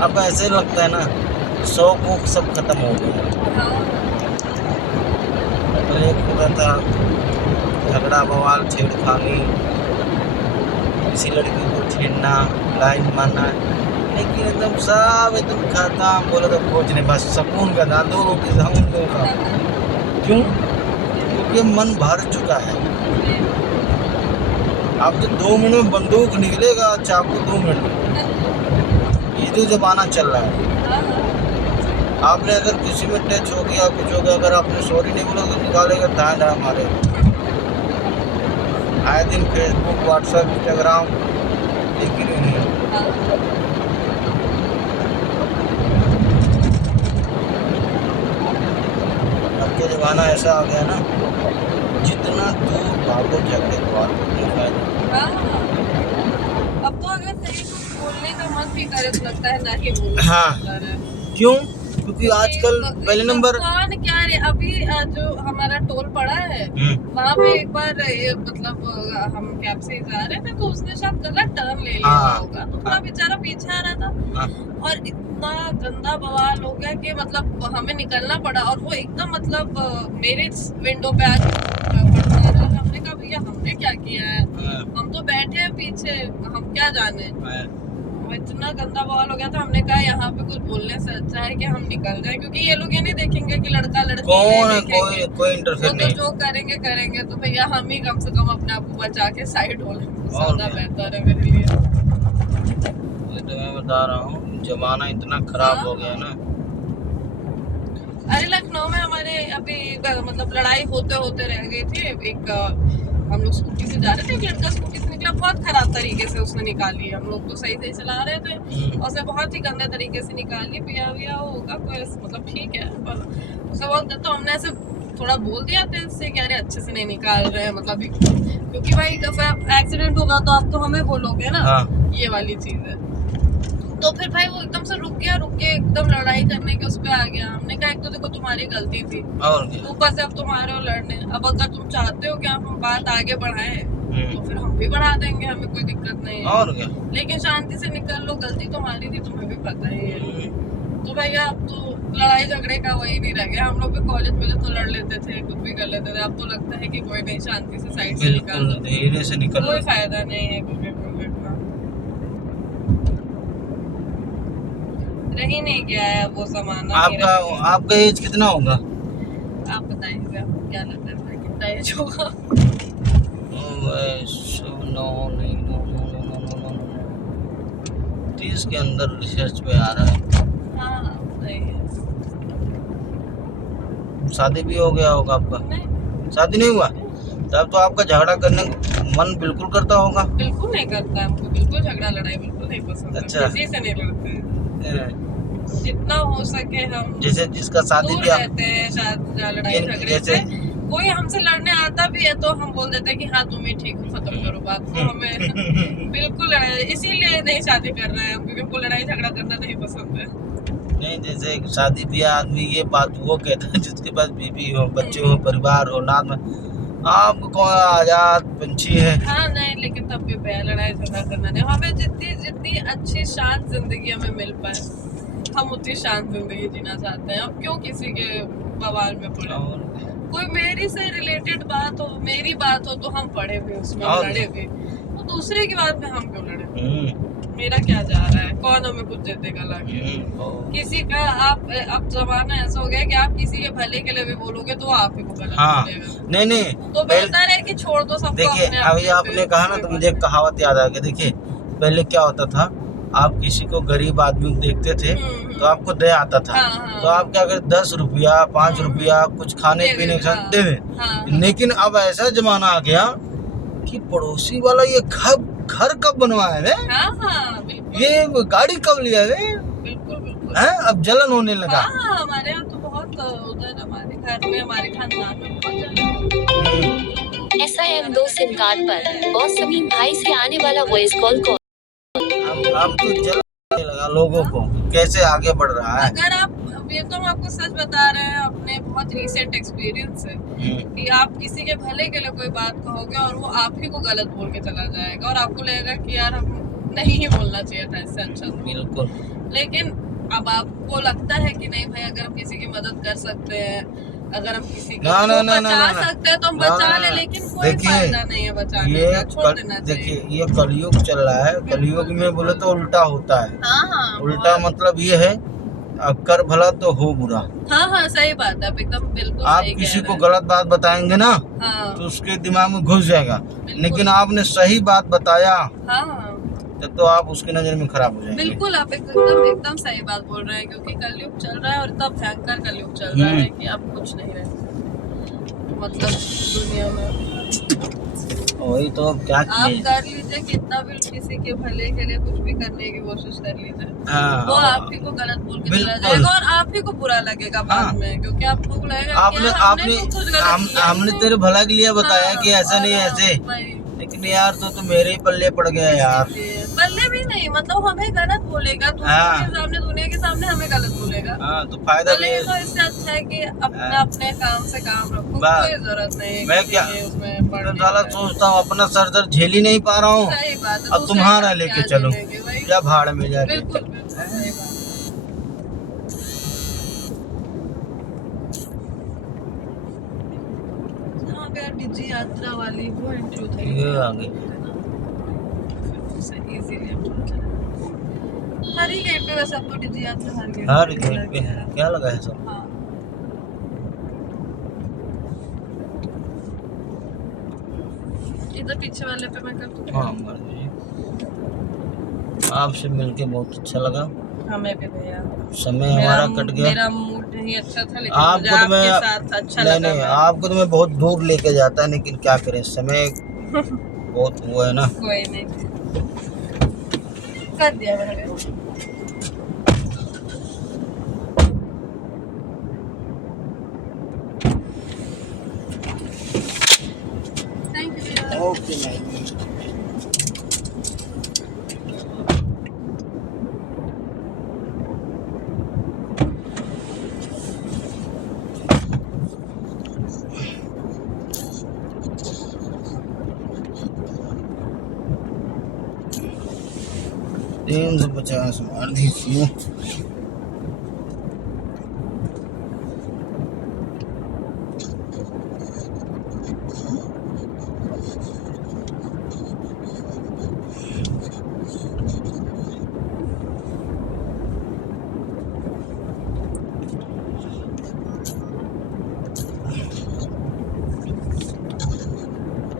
अब ऐसे लगता है ना, शौक वोक सब खत्म हो गया। हाँ पहले एक होता था झगड़ा बवाल छेड़खानी, किसी लड़की को छेड़ना, लाइन मारना, लेकिन एकदम सब एकदम खत्म। बोले तो कुछ नहीं, बस सुकून का था, 2 रोटी से हम लोग का। क्यों? क्योंकि मन भर चुका है। अब तो 2 मिनट में बंदूक निकलेगा, चाकू 2 मिनट में। ये जो जमाना चल रहा है। आपने अगर किसी में टच हो गया, कुछ हो गया, अगर आपने सॉरी नहीं बोला तो निकालेगा धान हमारे। आए दिन फेसबुक, व्हाट्सएप, इंस्टाग्राम, लेकिन नहीं। अब तो जमाना ऐसा आ गया ना, जितना दूर भागो झगड़े को उतना फायदा। अब तो अगर कहीं कुछ बोलने का मन भी करे तो लगता है ना ही बोलना। हाँ, क्यों? क्योंकि आजकल पहले नंबर कौन क्या रे, अभी जो हमारा टोल पड़ा है वहाँ पे एक बार मतलब हम कैब से जा रहे थे तो उसने शायद गलत टर्न ले लिया होगा, तो पूरा बेचारा पीछे आ रहा था और इतना गंदा बवाल हो गया कि मतलब हमें निकलना पड़ा। और वो एकदम मतलब मेरे विंडो पे आके पड़ता रहा। हमने कहा भैया हमने क्या किया है, हम तो बैठे हैं पीछे, हम क्या जाने। इतना गंदा बवाल हो गया था, हमने कहा यहाँ पे कुछ बोलने से अच्छा है कि हम निकल जाए, क्योंकि ये लोग ये नहीं देखेंगे कि लड़का लड़की कौन है, कोई इंटरफेयर नहीं। जो करेंगे तो भैया हम ही कम से कम अपने आप को बचा के साइड हो लें, ज्यादा बेहतर है मेरे लिए। तो मैं बता रहा हूँ, जमाना इतना खराब हो गया ना। अरे लखनऊ में हमारे अभी मतलब लड़ाई होते होते रह गई थी। एक हम लोग स्कूटी से जा रहे थे, एक लड़का स्कूटी से निकला, बहुत खराब तरीके से उसने निकाली। हम लोग तो सही सही चला रहे थे और उसने बहुत ही गंदे तरीके से निकाली। पिया होगा कोई, मतलब ठीक है, पर उसे बहुत, तो हमने ऐसे थोड़ा बोल दिया था इससे कि अरे अच्छे से नहीं निकाल रहे हैं, मतलब क्योंकि भाई एक्सीडेंट होगा तो आप तो हमें बोलोगे ना। ये वाली चीज है। तो फिर भाई वो एकदम से रुक के एकदम लड़ाई करने के उस पे आ गया। हमने कहा एक तो देखो तुम्हारी गलती थी, ऊपर से अब तुम आ रहे हो लड़ने। अब अगर तुम चाहते हो कि हम बात आगे बढ़ाएं तो फिर हम भी बढ़ा देंगे, हमें कोई दिक्कत नहीं है। और क्या? लेकिन शांति से निकल लो, गलती तुम्हारी थी, तुम्हें भी पता ही है। तो भैया अब तो लड़ाई झगड़े का वही नहीं रह गया। हम लोग भी कॉलेज में तो लड़ लेते थे, कुछ भी कर लेते थे। अब तो लगता है कि कोई नहीं, शांति से साइड से निकाल लो, धीरे से निकल, कोई फायदा नहीं है कुछ का। रही नहीं गया है वो जमाना। आपका एज कितना होगा? आप बताइए आपको क्या लगता है कितना एज होगा? नो 30 के अंदर रिसर्च पे आ रहा है। हाँ सही है। शादी भी हो गया होगा आपका? नहीं, शादी नहीं हुआ? तब तो आपका झगड़ा करने का मन बिल्कुल करता होगा। बिल्कुल नहीं करता, हमको बिल्कुल झगड़ा लड़ाई बिल्कुल नहीं पसंद। अच्छा, किसी से नहीं लड़ते हैं। जितना हो सके हम जैसे जिसका शादी दूर रहते हैं लड़ाई झगड़े से। कोई हमसे लड़ने आता भी है तो हम बोल देते हैं कि हाँ तुम ही ठीक हो, खत्म करो बात को। हमें बिल्कुल लड़ाई, इसीलिए नहीं शादी कर रहे हैं हम, क्योंकि हमको लड़ाई झगड़ा करना नहीं पसंद है। नहीं, जैसे शादी ब्याह आदमी ये बात वो कहता है जिसके पास बीवी हो, बच्चे हो, परिवार हो, ना आप कौन आजाद पंछी है। हाँ नहीं, लेकिन तब भी लड़ाई झगड़ा करना नहीं। हमें जितनी अच्छी शांत जिंदगी हमें मिल पाए, हम उतनी शांत जिंदगी जीना चाहते हैं। अब क्यों किसी के बवाल में पड़े? कोई मेरी से रिलेटेड बात हो, मेरी बात हो तो हम पढ़े भी उसमें, लड़े भी। तो दूसरे की बात में हम क्यों लड़े? मेरा क्या जा रहा है, कौन हमें कुछ देगा लाके? किसी का आप, अब जमाना ऐसा हो गया कि आप किसी के भले के लिए भी बोलोगे तो आप ही को गलत बोलेगा। नहीं तो बेहतर है कि छोड़ दो सबको। देखिए अभी आपने कहा ना तो मुझे एक कहावत याद आ गई। देखिए पहले क्या होता था, आप किसी को गरीब आदमी को देखते थे तो आपको दया आता था। तो आप क्या करते, 10 रुपया 5 रुपया कुछ खाने पीने का दे दें। लेकिन अब ऐसा जमाना आ गया कि पड़ोसी वाला ये घर कब बनवाया है, ये गाड़ी कब लिया है, बिल्कुल है, अब जलन होने लगा। हमारे यहाँ तो बहुत उधर हमारे घर में, हमारे खानदान में बहुत SIM 2 सिम कार्ड पर बॉस समीम भाई से आने वाला वॉइस कॉल को अब तो जलन लगा लोगों को, कैसे आगे बढ़ रहा है। अगर आप, ये तो हम आपको सच बता रहे हैं, अपने बहुत रीसेंट एक्सपीरियंस से, कि आप किसी के भले के लिए कोई बात कहोगे और वो आप ही को गलत बोल के चला जाएगा और आपको लगेगा कि यार हम नहीं बोलना चाहिए था, इससे अच्छा तो। बिल्कुल। लेकिन अब आपको लगता है कि नहीं भाई, अगर हम किसी की मदद कर सकते हैं, अगर हम किसी को ना, ना, ना, ना, बचा ना, सकते हैं तो हम ना, बचा ना, ले, ना। लेकिन कोई देखिए, फायदा नहीं है बचाने ये का, छोड़ देना चाहिए। देखिए ये कलयुग चल रहा है, कलयुग में बोले तो उल्टा होता है। हाँ, उल्टा मतलब ये है, कर भला तो हो बुरा। हाँ, सही बात है, आप एकदम बिल्कुल आप सही किसी कह को रहे गलत बात बताएंगे ना हैं। हाँ, तो उसके दिमाग में घुस जाएगा, लेकिन आपने सही बात बताया हाँ, तो आप उसकी नजर में खराब हो जाएंगे। बिल्कुल आप एकदम सही बात बोल रहे हैं, क्योंकि कलयुग चल रहा है और इतना भयंकर कलयुग चल रहा है कि आप कुछ नहीं रह सकते मतलब दुनिया में। वही तो, अब क्या आप किए। कर लीजिए कितना भी किसी के भले के लिए कुछ भी करने की कोशिश कर लीजिए, हाँ, वो आप ही को गलत बोल के चला बिल्कुल। जाएगा और आप ही को बुरा लगेगा बाद हाँ। में, क्योंकि आपको लगेगा कि आपने यार हमने तो कुछ गलत किया ही हमने नहीं। तेरे भला के लिए बताया हाँ, कि ऐसा नहीं और ऐसे, वही। लेकिन यार तो मेरे ही पल्ले पड़ गया यार। इसीलिए बल्ले भी नहीं, मतलब हमें गलत बोलेगा दूसरों हाँ। के सामने, दुनिया के सामने हमें गलत बोलेगा। हाँ, तो फायदा भी बल्ले तो इससे अच्छा है कि अपने हाँ। अपने काम से काम रखो, बस। कोई जरूरत नहीं है मैं किसी क्या के उसमें पड़ने साला की। सोचता हूँ अपना सर दर्द झेल ही नहीं पा रहा हूँ, सही बात है, अब दूसरे तुम्हारा का लेके क्या चलो, झेलेंगे, वही। या भाड़ में जाके। बिल्कुल सही बात। यहाँ पे डिजी यात्रा वाली वो एंट्री उतरी ये आ गई। इजीली हर ही गेट पे, वैसे अब तो डिजी यात्रा हर गेट पे है, क्या लगा है सब। हाँ, इधर पीछे वाले पे मैं कर दूँ। हाँ, मर्जी। आपसे मिलके बहुत अच्छा लगा, हमें भी भैया समय हमारा कट गया। मेरा मूड नहीं अच्छा था, लेकिन आपको मुझे तो आपके मैं साथ अच्छा नहीं लगा। नहीं, आपको तो मैं बहुत दूर लेके जाता है, लेकिन क्या करें, समय बहुत वो है ना। कोई नहीं, कर दिया मैंने। Thank you. Okay ma'am. $350 मार दीजिए।